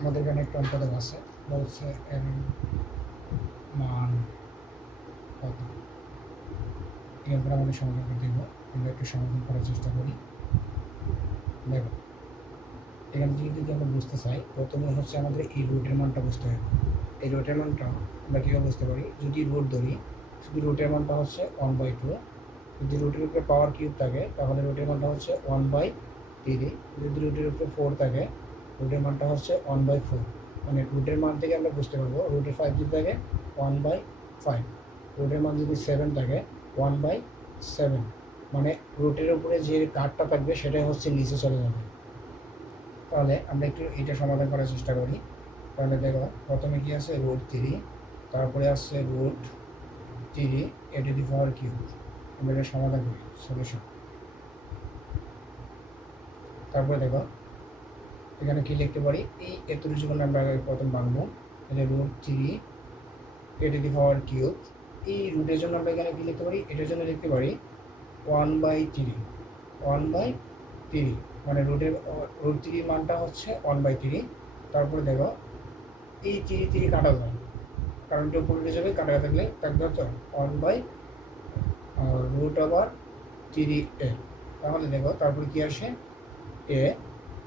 আমাদের এখানে একটা অঙ্ক দেওয়া আছে, বলছে এর মান কত। এই অঙ্কটা আমাদের সমাধান করতে দেবো। আমরা একটু সমাধান করার চেষ্টা করি। দেখো, এখান থেকে যদি আমরা বুঝতে চাই, প্রথমে হচ্ছে আমাদের এই রুটের মানটা বুঝতে হবে। এই রুটের মানটা আমরা কীভাবে বুঝতে পারি, যদি রুট ধরি, শুধু রুটের মানটা হচ্ছে 1/2। যদি রুটের উপরে পাওয়ার কিউব থাকে তাহলে রুটের মানটা হচ্ছে 1/3। যদি রুটের উপরে 4 থাকে রুটের মানটা হচ্ছে 1/4। মানে রুটের মান থেকে আমরা বুঝতে পারবো, রুটের 5 যদি থাকে 1/5, রুটের মান যদি 7 থাকে 1/7। মানে রুটের উপরে যে কার্ডটা থাকবে সেটাই হচ্ছে নিচে চলে যাবে। তাহলে আমরা একটু এটা সমাধান করার চেষ্টা করি। তাহলে দেখো, প্রথমে কি আছে, √3, তারপরে আসছে √3 a⁴ আমরা এটা সমাধান করি, সলিউশন। তারপরে দেখো এখানে কি লিখতে পারি, এই এতটুকু যখন আমরা প্রথম ভাঙবো, এটা √3 a⁴। এই রুটের জন্য আমরা এখানে কি লিখতে পারি, এটার জন্য লিখতে পারি 1/3 মানে √3 মানটা হচ্ছে 1/3। তারপরে দেখো এই 3 কাটা যায়, কারণ এটা উপরে উঠে যাবে, কাটা থাকলে থাকবে হচ্ছে 1/√3a। তাহলে দেখো তারপরে কি আসে, এ,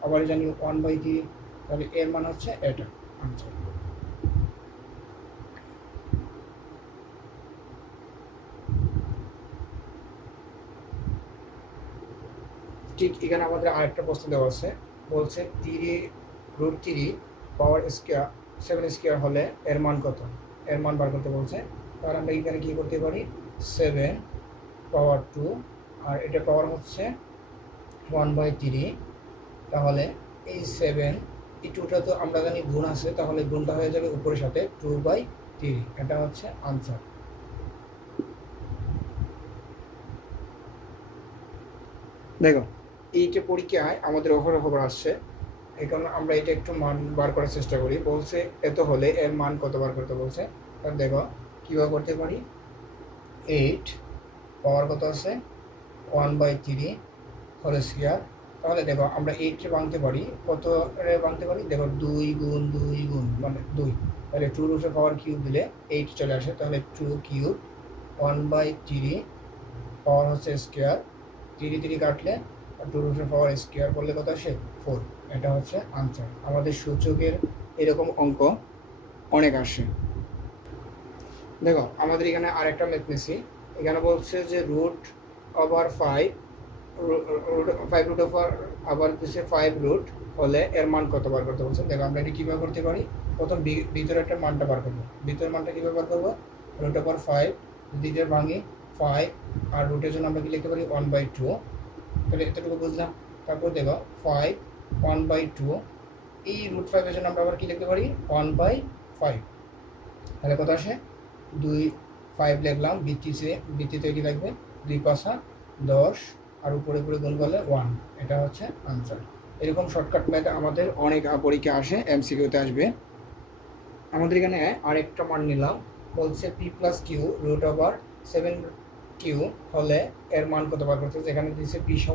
আবার জানি 1/3, তাহলে এর মান হচ্ছে এটা আনসার। ঠিক এখানে আমাদের আরেকটা প্রশ্ন দেওয়া আছে, বলছে √3 পাওয়ার স্কোয়ার 7 হলে এর মান কত, এর মান বার করতে বলছে। তাহলে আমরা এখানে কী করতে পারি, 7 পাওয়ার 2 আর এটা পাওয়ার হচ্ছে 1/3। তাহলে এই 7, এই 2টা তো আমরা জানি গুণ আছে, তাহলে গুণটা হয়ে যাবে উপরের সাথে 2/3। এটা হচ্ছে আনসার। দেখো, এইটা পরীক্ষায় আমাদের খবর আসছে, এই কারণে আমরা এটা একটু মান বার করার চেষ্টা করি। বলছে এত হলে এর মান কত বার করতে বলছে। তাহলে দেখো কীভাবে করতে পারি, 8 পাওয়ার কত আছে 1/3 হোল স্কোয়ার। তাহলে দেখো আমরা 8 ভাঙতে পারি, কত ভাঙতে পারি, দেখো 2 গুণ 2 গুণ মানে 2, তাহলে 2 পাওয়ার কিউব দিলে 8 চলে আসে। তাহলে 2 কিউব 1/3 পাওয়ার হচ্ছে স্কোয়ার, 3 কাটলে 2 পাওয়ার স্কোয়ার করলে কত আসে 4। এটা হচ্ছে আনসার। আমাদের সূচকের এরকম অঙ্ক অনেক আসে। দেখো আমাদের এখানে আরেকটা ম্যাথ নিছি, এখানে বলছে যে √5 আবার দিচ্ছে 5 হলে এর মান কত বার করতে বলছে। দেখো আমরা এটা কীভাবে করতে পারি, প্রথম ভিতরে একটা মানটা বার করবো। ভিতরের মানটা কীভাবে বার করবো, √5 দ্বিতীয় ভাঙি 5 আর রুটের জন্য আমরা কি লিখতে পারি 1/2। তাহলে এতটুকু বুঝলাম। তারপর দেখো 5 1/2, এই √5 এর জন্য আমরা আবার কি লিখতে পারি 1/5। তাহলে কত আসে 5 লিখলাম, ভিত্তিতে কি লাগবে 2×5 = 10 আর উপরে গুণ করলে 1। এটা হচ্ছে আনসার। এরকম শর্টকাট ম্যাথ আমাদের অনেক পরীক্ষা আসে, এমসিকিউতে আসবে। আমাদের এখানে আরেকটা মান নিলাম, বলছে p+q √7q হলে এর মান কত বার করতে, যেখানে দিচ্ছে p =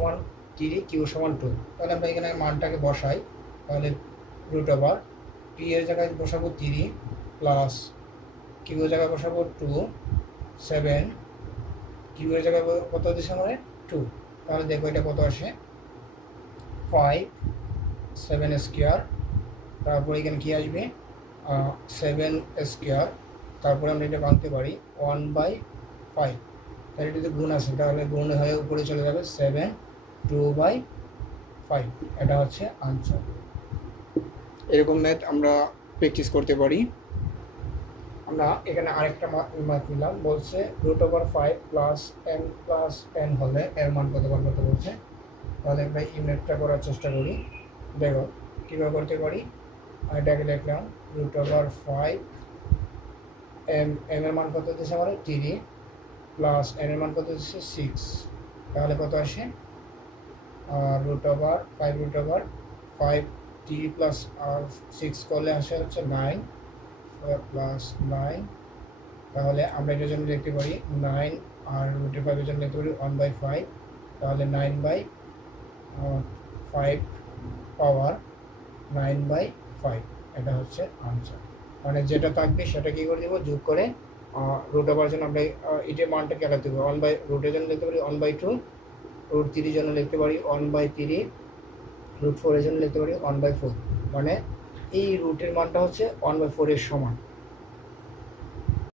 3 q = 2। তাহলে আমরা এখানে মানটাকে বসাই। তাহলে p এর জায়গায় বসাবো 3 প্লাস q এর জায়গায় বসাবো 2, 7 q এর জায়গায় কত দিচ্ছে মানে 2। তাহলে দেখো এটা কত আসে 5 7 তারপরে এখানে কি আসবে 7 তারপরে আমরা এটা ভাঙতে পারি 1/5। তাহলে এটা গুণ আছে, তাহলে গুণ হয়ে উপরে চলে যাবে 7 2/5। এটা হচ্ছে আনসার। এরকম ম্যাথ আমরা প্র্যাকটিস করতে পারি। আমরা এখানে আরেকটা ম্যাথ নিলাম, বলছে √5 + n হলে এর মান কত বার করতে বলছে। তাহলে আমরা এই ম্যাথটা করার চেষ্টা করি। দেখো কীভাবে করতে পারি, এটাকে লিখলাম √5 m এর মান কত দিচ্ছে আমার 3 প্লাস n এর মান কত দিচ্ছে 6। তাহলে কত আসে √5 3 প্লাস 6 করলে আসে হচ্ছে 9 প্লাস 9। তাহলে আমরা এটার জন্য লিখতে পারি 9 আর √5 এর জন্য লিখতে পারি 1/5। তাহলে 9/5 পাওয়ার 9/5। এটা হচ্ছে আনসার। মানে যেটা থাকবে সেটা কী করে দেবো, যোগ করে রুট ওভার জন্য আমরা এটার মানটা কেটে দেবো। রুটের জন্য লিখতে পারি 1/2, √3 জন্য লিখতে পারি 1/3, √4 জন্য লিখতে পারি 1/4। মানে এই রুটের মানটা হচ্ছে 1/4 এর সমান।